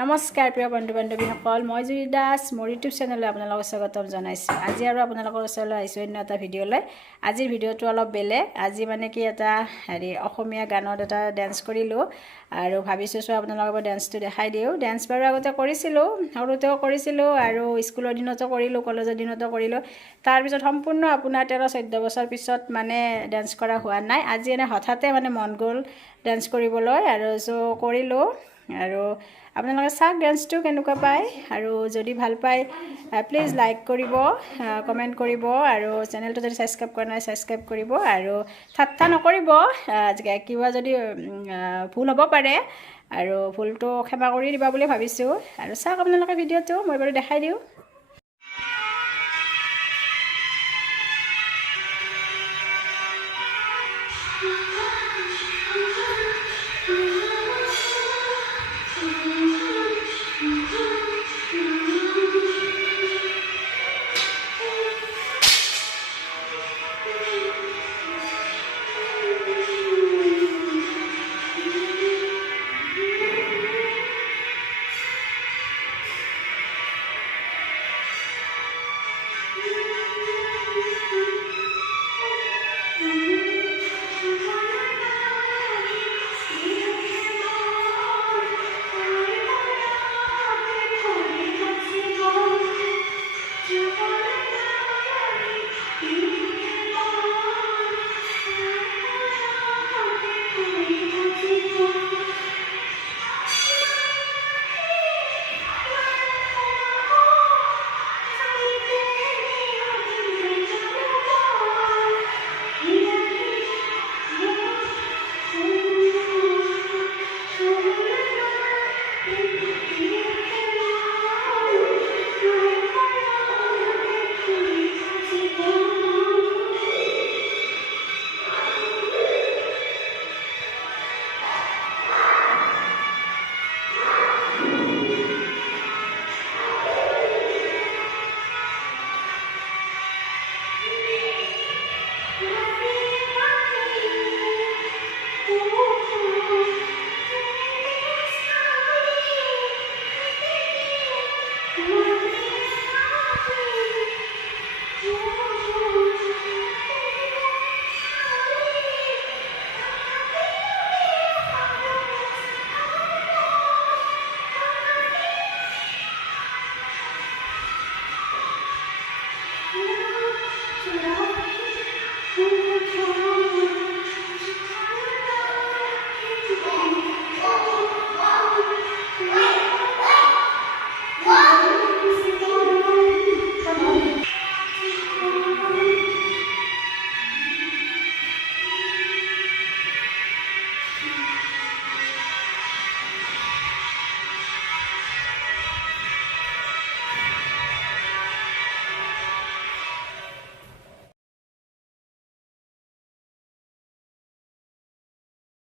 নমস্কাৰ প্ৰিয় বন্ধু বান্ধৱীসকল, মই জুৰি দাস মোৰ ইউটিউব চেনেললৈ আপোনালোকক স্বাগতম জনাইছোঁ। আজি আৰু আপোনালোকৰ ওচৰলৈ আহিছোঁ অন্য এটা ভিডিঅ'লৈ। আজিৰ ভিডিঅ'টো অলপ বেলেগ। আজি মানে কি এটা অসমীয়া গানত এটা ডেন্স কৰিলোঁ আৰু ভাবিছোঁ আপোনালোকৰ ডেন্সটো দেখাই দিওঁ। ডেন্স বাৰু আগতে কৰিছিলোঁ, সৰুতেও কৰিছিলোঁ আৰু স্কুলৰ দিনতো কৰিলোঁ, কলেজৰ দিনতো কৰিলোঁ। তাৰপিছত সম্পূৰ্ণ আপোনাৰ 13-14 বছৰ পিছত মানে ডেন্স কৰা হোৱা নাই। আজি এনে হঠাতে মানে মন গ'ল ডেন্স কৰিবলৈ আৰু কৰিলোঁ। আৰু আপোনালোকে চাওক ডেন্সটো কেনেকুৱা পায়, আৰু যদি ভাল পায় প্লিজ লাইক কৰিব, কমেণ্ট কৰিব, আৰু চেনেলটো যদি ছাবস্ক্ৰাইব কৰা নাই ছাবস্ক্ৰাইব কৰিব, আৰু ঠাট্টা নকৰিব, কিবা যদি ভুল হ'ব পাৰে আৰু ভুলটো ক্ষমা কৰি দিবা বুলি ভাবিছোঁ। আৰু চাওক আপোনালোকে ভিডিঅ'টো মই বাৰু দেখাই দিওঁ।